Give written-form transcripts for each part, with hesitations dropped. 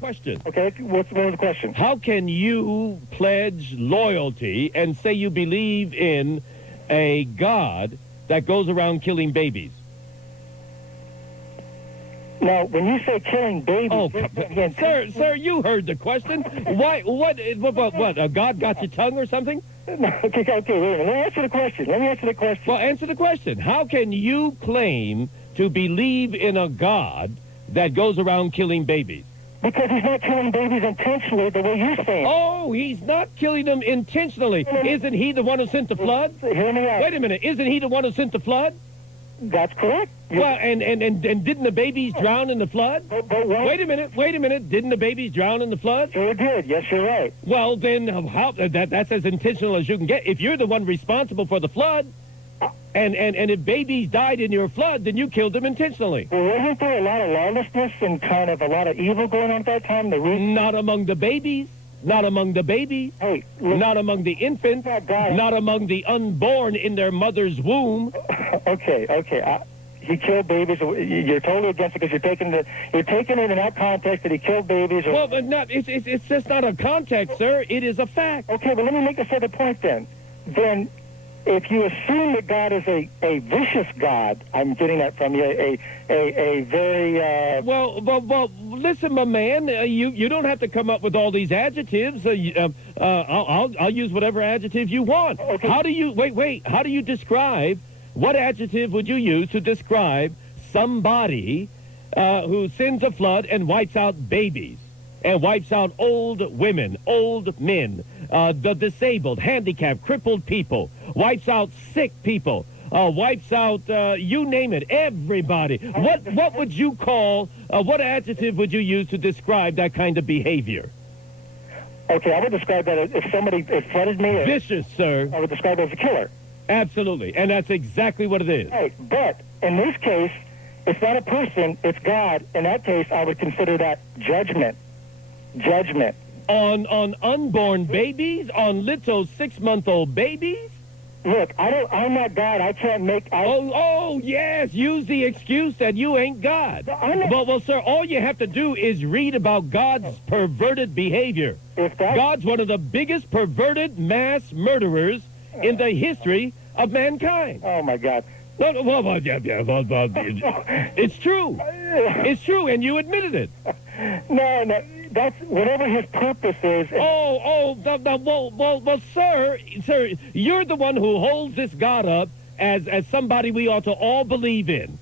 Question. Okay, what was the question? How can you pledge loyalty and say you believe in a God that goes around killing babies? Now, when you say killing babies... Sir, you heard the question. Why? What? A God got your tongue or something? No, okay, wait a minute. Let me answer the question. Well, answer the question. How can you claim to believe in a God that goes around killing babies? Because he's not killing babies intentionally the way you're saying. Oh, he's not killing them intentionally. Isn't he the one who sent the flood? Hear me out. Wait a minute. Isn't he the one who sent the flood? That's correct. Well, and didn't the babies drown in the flood? But Wait a minute. Didn't the babies drown in the flood? Sure did. Yes, you're right. Well, then how that's as intentional as you can get. If you're the one responsible for the flood, and if babies died in your flood, then you killed them intentionally. Well, wasn't there a lot of lawlessness and kind of a lot of evil going on at that time? Not among the babies. Not among the babies. Hey, not among the infants. Not among the unborn in their mother's womb. Okay. He killed babies. You're totally against it because you're taking it in that context that he killed babies. Well, but it's just not a context, sir. It is a fact. Okay, but let me make this other point then. Then, if you assume that God is a vicious God, I'm getting that from you, a very... Well, listen, my man, you don't have to come up with all these adjectives. I'll use whatever adjective you want. Okay. How do you describe, what adjective would you use to describe somebody who sends a flood and wipes out babies, and wipes out old women, old men, the disabled, handicapped, crippled people, wipes out sick people, wipes out, you name it, everybody. What would you call, what adjective would you use to describe that kind of behavior? Okay, I would describe that as if somebody flooded me. Vicious, sir. I would describe it as a killer. Absolutely, and that's exactly what it is. Right, but in this case, it's not a person, it's God. In that case, I would consider that judgment. Judgment. On unborn babies? On little 6-month-old babies? Look, I'm not God. I can't make... Oh, yes. Use the excuse that you ain't God. Well, sir, all you have to do is read about God's perverted behavior. God's one of the biggest perverted mass murderers in the history of mankind. Oh, my God. It's true. It's true, and you admitted it. No, that's whatever his purpose is. Well, sir, you're the one who holds this God up as somebody we ought to all believe in.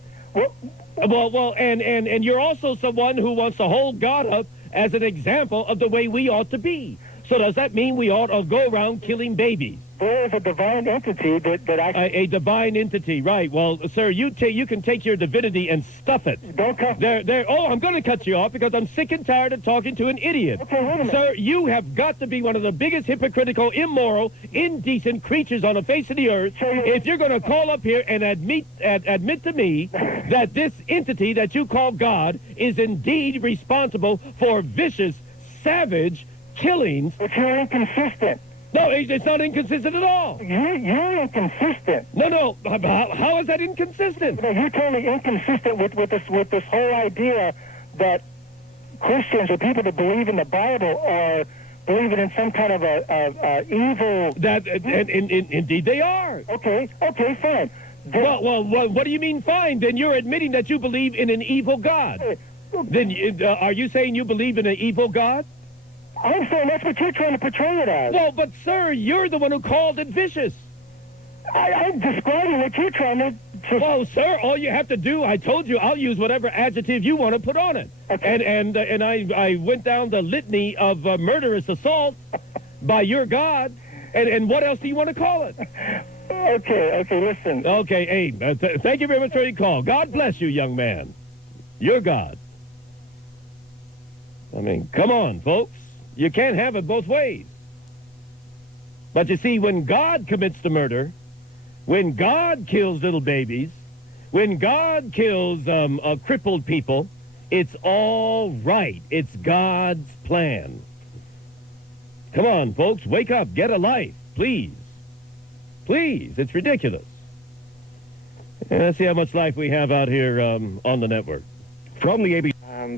Well, and you're also someone who wants to hold God up as an example of the way we ought to be. So does that mean we ought to go around killing babies? There is a divine entity that actually... A divine entity, right. Well, sir, you can take your divinity and stuff it. Don't cut... I'm going to cut you off because I'm sick and tired of talking to an idiot. Okay, wait a minute. Sir, you have got to be one of the biggest hypocritical, immoral, indecent creatures on the face of the earth if you're going to call up here and admit to me that this entity that you call God is indeed responsible for vicious, savage killings. But you're inconsistent. No, it's not inconsistent at all. You're inconsistent. No. How is that inconsistent? You're totally inconsistent with this whole idea that Christians or people that believe in the Bible are believing in some kind of a evil... Indeed they are. Okay, fine. Well, what do you mean fine? Then you're admitting that you believe in an evil God. Then are you saying you believe in an evil God? I'm saying that's what you're trying to portray it as. Well, but, sir, you're the one who called it vicious. I'm describing what you're trying to... Well, sir, all you have to do, I told you, I'll use whatever adjective you want to put on it. Okay. And I went down the litany of murderous assault by your God, and what else do you want to call it? Okay, listen. Okay, hey, thank you very much for your call. God bless you, young man. You're God. I mean, come on, folks. You can't have it both ways. But you see, when God commits the murder, when God kills little babies, when God kills crippled people, it's all right. It's God's plan. Come on, folks, wake up. Get a life, please. Please, it's ridiculous. And let's see how much life we have out here on the network. From the ABC.